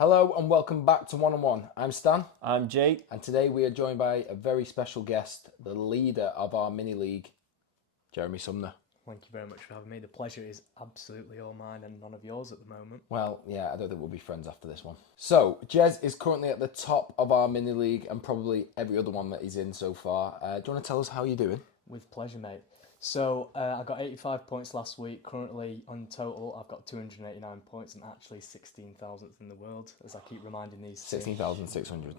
Hello and welcome back to One on One. I'm Stan, I'm Jake. and today we are joined by a very special guest, the leader of our mini league, Jeremy Sumner. Thank you very much for having me. The pleasure is absolutely all mine and none of yours at the moment. Well, yeah, I don't think we'll be friends after this one. So, Jez is currently at the top of our mini league and probably every other one that he's in so far. Do you want to tell us how you're doing? With pleasure, mate. So I got 85 points last week. Currently, on total, I've got 289 points and actually 16,000th in the world, as I keep reminding these. 16,600.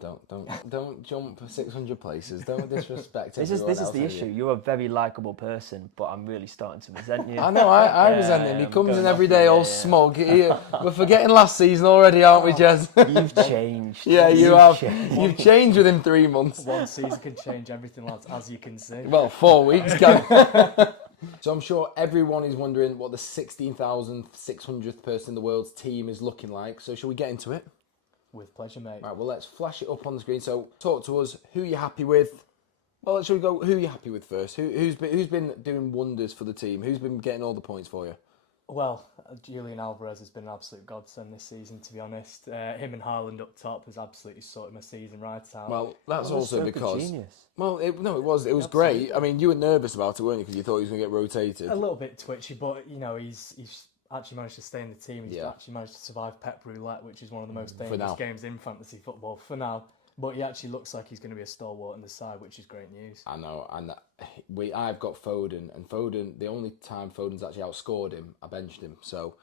Don't jump 600 places. Don't disrespect This everyone is else, the have issue. you? You're a very likable person, but I'm really starting to resent you. I know, I Yeah, resent him. He I'm comes in going every off day you, all yeah. smug. We're forgetting last season already, aren't we, Jez? You've changed. Yeah, you You've have. changed. You've changed within 3 months. One season can change everything, lads, as you can see. Well, 4 weeks, can. So I'm sure everyone is wondering what the 16,600th person in the world's team is looking like. So shall we get into it? With pleasure, mate. Right, well, let's flash it up on the screen. So talk to us. Who you're happy with? Well, shall we go? Who you're happy with first? Who's been doing wonders for the team? Who's been getting all the points for you? Well, Julian Alvarez has been an absolute godsend this season, to be honest. Him and Haaland up top has absolutely sorted my season right out. Well, that's What a also stroke of because. genius. Well, it was great. I mean, you were nervous about it, weren't you? Because you thought he was going to get rotated. A little bit twitchy, but he's actually managed to stay in the team. He's Yeah. actually managed to survive Pep Roulette, which is one of the most now. dangerous games in fantasy football for now. But he actually looks like he's going to be a stalwart in the side, which is great news. I know, and I've got Foden, and Foden, the only time Foden's actually outscored him, I benched him, so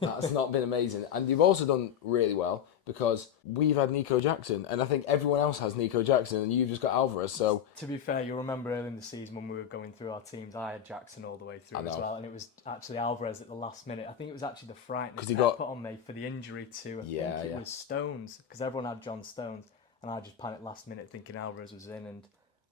that's not been amazing. And you've also done really well, because we've had Nico Jackson, and I think everyone else has Nico Jackson, and you've just got Alvarez, so... To be fair, you'll remember early in the season when we were going through our teams, I had Jackson all the way through as well, and it was actually Alvarez at the last minute. I think it was actually the frightened he put on me for the injury to, I Yeah, think it yeah. was Stones, because everyone had John Stones, and I just panicked last minute thinking Alvarez was in, and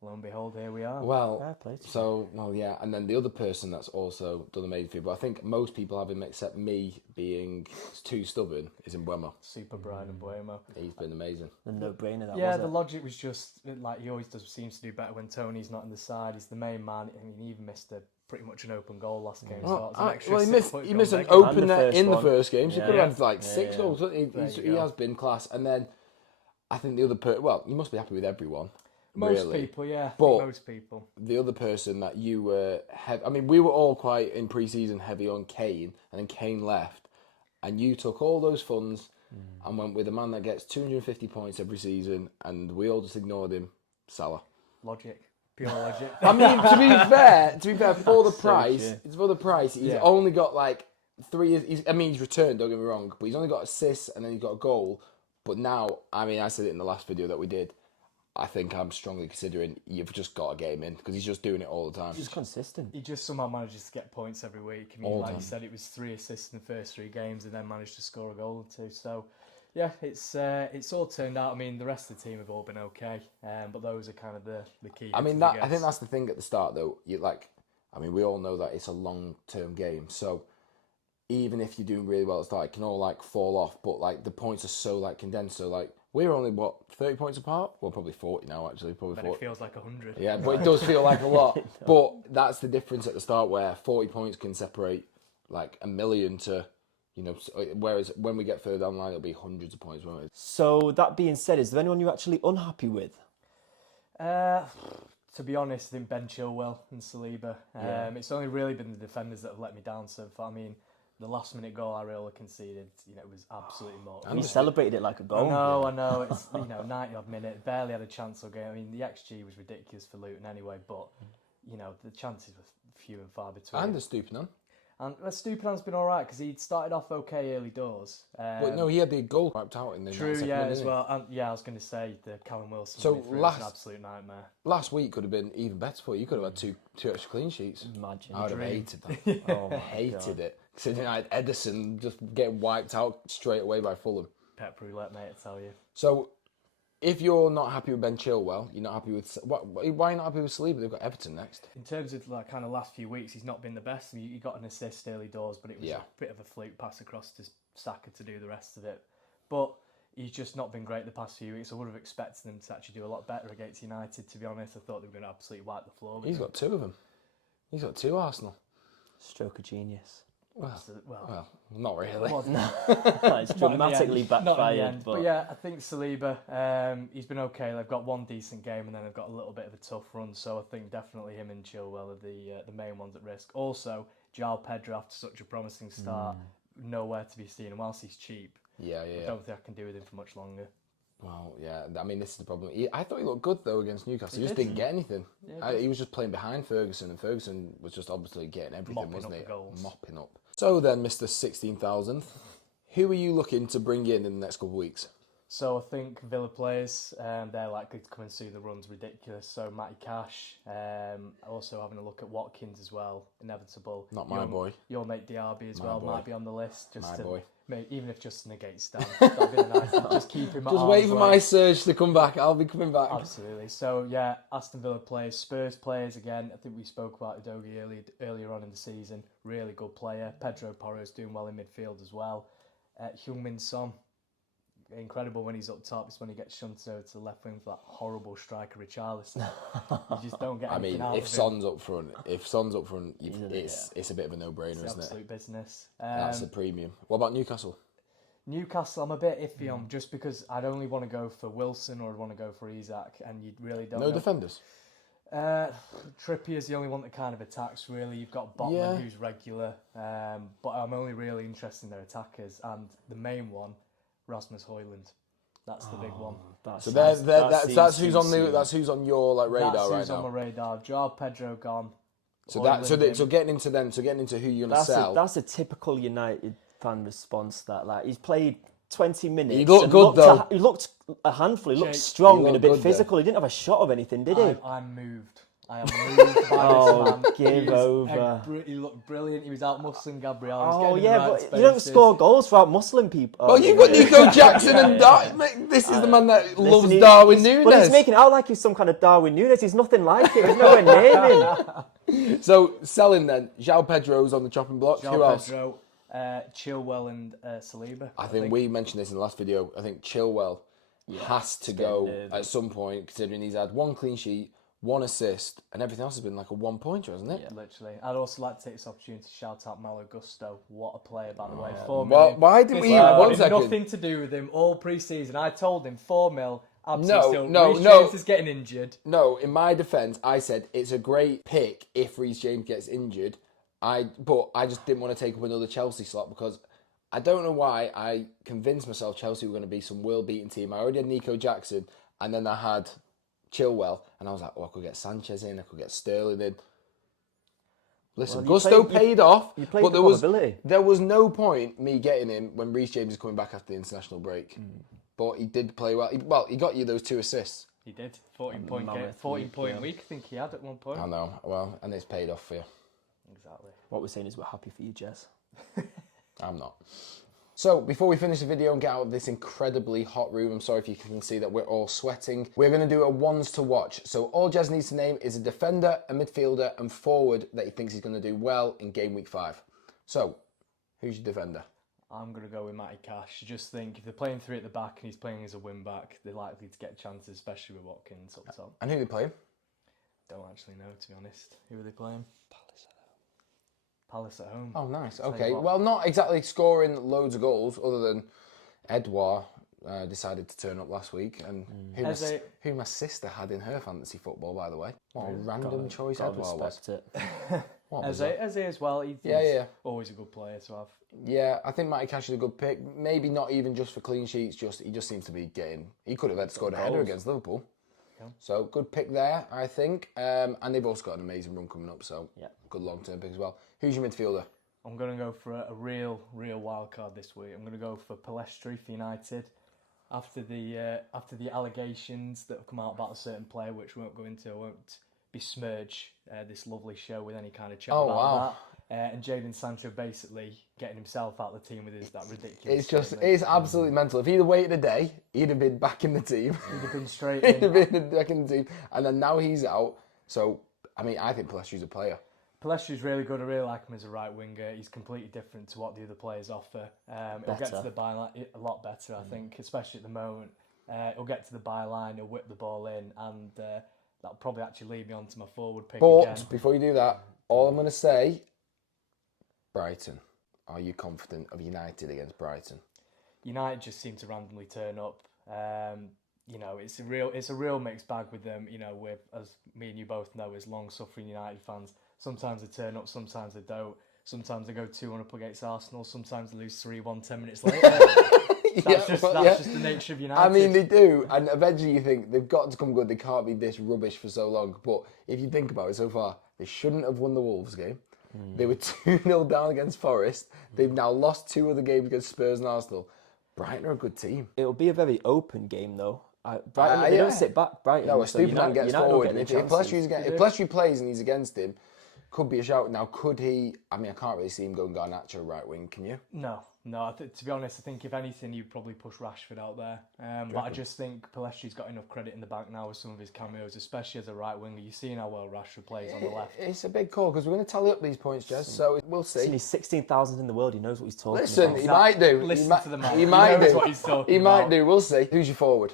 lo and behold, here we are. Fair Well, play to you. so, well, yeah, and then the other person that's also done amazing for you, but I think most people have him except me being too stubborn, is in Mbeumo. Super Brian and Buemo. He's been amazing. The no-brainer that Yeah, was the it? logic was just like he always seems to do better when Tony's not in the side. He's the main man. I mean, he even missed pretty much an open goal last game. So that was an extra he missed an goal. open And the net first in the one. first game, so he Yeah. could have had like Yeah, 6 yeah. goals. There He you go. has been class. And then I think the other well, you must be happy with everyone. Most really. people, yeah. But- Most people. The other person that you were, I mean, we were all quite in pre-season heavy on Kane, and then Kane left, and you took all those funds and went with a man that gets 250 points every season, and we all just ignored him, Salah. Logic. Pure logic. I mean, to be fair, for the price, he's Yeah. only got like 3. He's returned. Don't get me wrong, but he's only got assists and then he's got a goal. But now, I mean, I said it in the last video that we did. I think I'm strongly considering you've just got to get him in because he's just doing it all the time. He's consistent. He just somehow manages to get points every week. I mean, All like time. you said, it was 3 assists in the first 3 games and then managed to score a goal or 2. So, yeah, it's all turned out. I mean, the rest of the team have all been okay, but those are kind of the key. I mean, hitters, I think guess. that's the thing at the start though. We all know that it's a long-term game, so even if you're doing really well at the start, it can all like fall off. But like the points are so like condensed. So like we're only 30 points apart. Well, probably 40 now actually. Probably But 40. it feels like 100. Yeah, but it does feel like a lot. But that's the difference at the start where 40 points can separate like a million to, whereas when we get further down the line, it'll be hundreds of points, won't it? So, that being said, is there anyone you're actually unhappy with? To be honest, I think Ben Chilwell and Saliba. Yeah. It's only really been the defenders that have let me down so far. I mean, the last minute goal Areola conceded, it was absolutely mortal. He celebrated it like a goal. I know. It's 90 odd minute, barely had a chance all game. I mean, the XG was ridiculous for Luton anyway, but the chances were few and far between. And the Stupinan. And Stupidan's been all right because he started off okay early doors. But no, he had the goal wiped out in the True, second yeah, minute, as didn't he? well. And yeah, I was going to say the Callum Wilson. So midfield was last- an absolute nightmare. Last week could have been even better for you. You could have had two extra clean sheets. Imagine. I would have Dream. hated that. Oh my hated God. it. Considering I had Edison just getting wiped out straight away by Fulham. Pep Roulette, mate, I tell you. So, if you're not happy with Ben Chilwell, you're not happy with... Why are you not happy with Saliba? They've got Everton next. In terms of like kind of last few weeks, he's not been the best. I mean, he got an assist early doors, but it was Yeah. a bit of a fluke pass across to Saka to do the rest of it. But he's just not been great the past few weeks. I would have expected him to actually do a lot better against United, to be honest. I thought they were going to absolutely wipe the floor with He's him. got 2 of them. He's got 2 Arsenal. Stroke of genius. Well, not really. It's dramatically not in the backfired. end. But yeah, I think Saliba, he's been okay. They've got one decent game and then they've got a little bit of a tough run. So I think definitely him and Chilwell are the main ones at risk. Also, João Pedro, after such a promising start, nowhere to be seen. And whilst he's cheap, Yeah. I don't think I can do with him for much longer. Well, yeah. I mean, this is the problem. I thought he looked good though against Newcastle. He just did. didn't get anything. Yeah, He was just playing behind Ferguson, and Ferguson was just obviously getting everything, Mopping wasn't up he? the goals. Mopping up. So then, Mr. 16,000, who are you looking to bring in the next couple of weeks? So I think Villa players, they're likely to come and see the run's ridiculous. So Matty Cash, also having a look at Watkins as well, inevitable. Not my boy. Your mate Diaby as My well boy. might be on the list. Just My to, boy. Even if just to negate Stan, that'd be nice. Just keep him. At Just wait arm's for length. my surge to come back. I'll be coming back. Absolutely. So yeah, Aston Villa players, Spurs players again. I think we spoke about Udogie earlier on in the season. Really good player. Pedro Porro's doing well in midfield as well. Heung-min Son, incredible when he's up top. It's when he gets shunted over to the left wing for that horrible striker Richarlison. You just don't get I anything mean, out if of him. Son's up front, it's a bit of a no-brainer, It's isn't it? absolute business. That's a premium. What about Newcastle? Newcastle, I'm a bit iffy on just because I'd only want to go for Wilson or I'd want to go for Isak, and you really don't No know. defenders. Trippier's the only one that kind of attacks, really. You've got Botman, Yeah. who's regular, but I'm only really interested in their attackers, and the main one, Rasmus Højlund. That's the big one. So that's who's on your radar That's right who's on now. my radar. João Pedro gone. So Højlund getting into who you're gonna sell. That's a typical United fan response. That like he's played 20 minutes. He looked and good, though. He looked a handful. He looked Jake, strong he and a looked bit good there. physical. He didn't have a shot of anything, did he? I'm moved. I am moved by Oh, this man. give He is over. He looked brilliant. He was out muscling Gabriel. He was Oh getting in yeah, the right but you don't spaces. score goals without muscling people. Well, you've got Nico Jackson and Darwin. This is the man that loves Listen, Darwin Núñez. Well, he's making it out like he's some kind of Darwin Núñez. He's nothing like it. He's nowhere near him. So selling then, João Pedro's on the chopping block. Who João else? Pedro, Chilwell and Saliba. I think we mentioned this in the last video. I think Chilwell has to go at some point, considering he's had one clean sheet, one assist, and everything else has been like a one-pointer, hasn't it? Literally. I'd also like to take this opportunity to shout out Malo Gusto. What a player, by the way. 4 Well, million. why didn't we? This man 1 wanted second. nothing to do with him all pre-season. I told him 4 mil. Absolutely. No. Reece James is getting injured. No, in my defence, I said it's a great pick if Reece James gets injured. But I just didn't want to take up another Chelsea slot because I don't know why I convinced myself Chelsea were going to be some world-beating team. I already had Nico Jackson, and then I had Chilwell, and I was like, I could get Sanchez in, I could get Sterling in. Listen, Well, Gusto paid off, you played but the probability. there was no point me getting him when Reece James is coming back after the international break. But he did play well. He got you those 2 assists. He did. 14-point game. Mammoth 14-point week, I think he had at one point. I know. Well, and it's paid off for you. Exactly. What we're saying is we're happy for you, Jez. I'm not. So, before we finish the video and get out of this incredibly hot room, I'm sorry if you can see that we're all sweating. We're going to do a ones to watch. So, all Jez needs to name is a defender, a midfielder, and forward that he thinks he's going to do well in game week 5. So, who's your defender? I'm going to go with Matty Cash. I just think if they're playing 3 at the back and he's playing as a wing-back, they're likely to get chances, especially with Watkins up top. And who are they playing? Don't actually know, to be honest. Who are they playing? Palace at home. Oh, nice. Tell you Okay. what. Well, not exactly scoring loads of goals, other than Edouard decided to turn up last week, and who my sister had in her fantasy football, by the way. What a random choice God Edouard was. respect it. What was that? Eze as well. He's always a good player to have. Yeah, I think Matty Cash is a good pick. Maybe not even just for clean sheets. He just seems to be getting. He could have scored a header against Liverpool. Yeah. So good pick there, I think. And they've also got an amazing run coming up. So good long-term pick as well. Who's your midfielder? I'm going to go for a real wild card this week. I'm going to go for Palestri for United. After the allegations that have come out about a certain player, which we won't go into, I won't besmirch this lovely show with any kind of chat about that. And Jadon Sancho basically getting himself out of the team with that ridiculous. It's absolutely mental. If he'd have waited a day, he'd have been back in the team. He'd have been straight He'd have in. been back in the team. And then now he's out. So, I mean, I think Palestri's a player. Palestri's really good. I really like him as a right winger. He's completely different to what the other players offer. He'll get to the byline a lot better, I think, especially at the moment. He'll get to the byline, he'll whip the ball in, and that'll probably actually lead me on to my forward pick But again. before you do that, all I'm going to say, Brighton. are you confident of United against Brighton? United just seem to randomly turn up. You know, it's a real mixed bag with them. You know, with, as me and you both know, as long-suffering United fans, sometimes they turn up, sometimes they don't. Sometimes they go 2-1 up against Arsenal. Sometimes they lose 3-1 10 minutes later. That's just the nature of United. I mean, they do, and eventually you think they've got to come good. They can't be this rubbish for so long. But if you think about it so far, they shouldn't have won the Wolves game. They were 2-0 down against Forest. They've now lost 2 other games against Spurs and Arsenal. Brighton are a good team. It'll be a very open game, though. Brighton, they don't sit back. Brighton. No, a stupid man gets forward. And if Pleshy Pleshy plays and he's against him, could be a shout. Now, could he? I mean, I can't really see him going Garnacho right wing. Can you? No. To be honest, I think if anything, you'd probably push Rashford out there. But I just think Pellèstri's got enough credit in the bank now with some of his cameos, especially as a right winger. You've seen how well Rashford plays on the left. It's a big call because we're going to tally up these points, Jez. So we'll see. He's 16,000 in the world. He knows what he's talking Listen, about. he might do. Listen to the man. He might knows do. what he's talking He might about. do. We'll see. Who's your forward?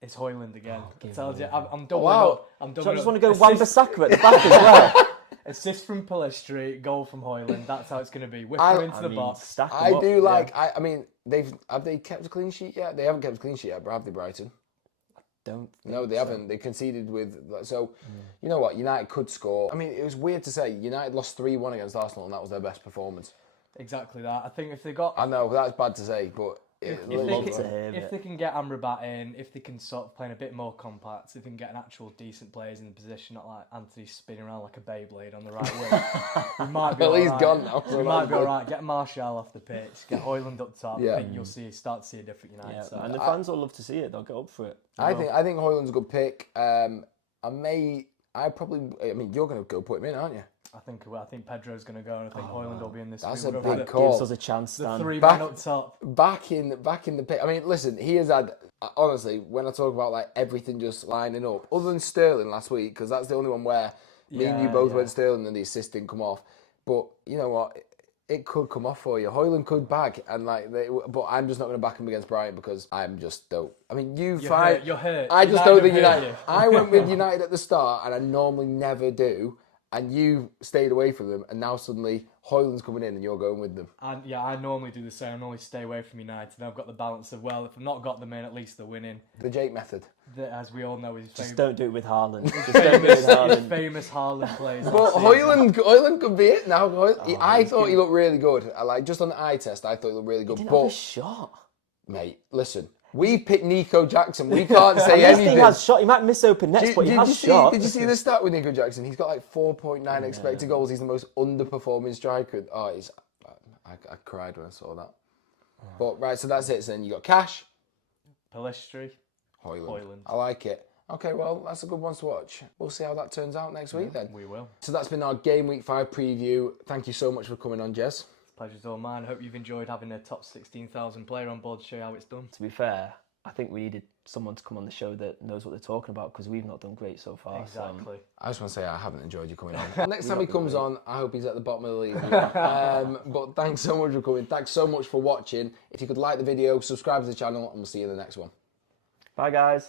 It's Højlund again. I told you, I'm doubling Wow. up. I'm doubling So I just up. want to go Wan-Bissaka at the back as well. Assist from Pellistri, goal from Højlund. That's how it's going to be. Whip him into the box. Stack 'em I up, do yeah. like. I mean, have they kept a clean sheet yet? They haven't kept a clean sheet yet, but have they, Brighton? Don't. No, they haven't. They conceded with. So, you know what? United could score. I mean, it was weird to say United lost 3-1 against Arsenal, and that was their best performance. Exactly that. I think if they got. I know that's bad to say, but If they can get Amrabat in, if they can sort of play a bit more compact, if they can get an actual decent players in the position, not like Anthony spinning around like a Beyblade on the right wing, we might be Well, he's alright. gone now, so We might that's be good. alright. Get Martial off the pitch, get Højlund up top. Yeah. I think you'll start to see a different United. Yeah, side. and the fans will love to see it. They'll get up for it. I think Højlund's a good pick. I mean, you're going to go put him in, aren't you? I think Pedro's going to go, and I think Højlund will be in this. That's week. a We'll go big for call. Gives us a chance, The Dan. 3 Back- men up top. Back in the pick. I mean, listen, he has had, honestly, when I talk about like everything just lining up, other than Sterling last week, because that's the only one where me and you both went Sterling and the assist didn't come off. But you know what? It could come off for you. Højlund could bag, and but I'm just not going to back him against Brighton because I'm just dope. I mean, you're hurt. I just United don't think have hurt United. you. I went with United at the start, and I normally never do. And you stayed away from them, and now suddenly Højlund's coming in, and you're going with them. And yeah, I normally do the same. I normally stay away from United. I've got the balance of, well, if I've not got them in, at least they're winning. The Jake method. As we all know, Just don't do it with Haaland. Just don't do it with his Haaland. famous Haaland plays. But last season. Højlund could be it now. I thought he looked really good. Just on the eye test, I thought he looked really good. Didn't But have a shot. mate, listen, we picked Nico Jackson. We can't say At least anything. he has shot. He might miss open nets, but he has shot. Did you see the stat with Nico Jackson? He's got like 4.9 expected goals. He's the most underperforming striker. I cried when I saw that. But right, so that's it. So then you got Cash, Pellistri, Højlund. I like it. Okay, well, that's a good one to watch. We'll see how that turns out next week then. We will. So that's been our Game Week 5 preview. Thank you so much for coming on, Jez. Pleasure's all mine. Hope you've enjoyed having a top 16,000 player on board to show you how it's done. To be fair, I think we needed someone to come on the show that knows what they're talking about because we've not done great so far. Exactly. I just want to say I haven't enjoyed you coming on. Next time he comes on, I hope he's at the bottom of the league. But thanks so much for coming. Thanks so much for watching. If you could like the video, subscribe to the channel, and we'll see you in the next one. Bye, guys.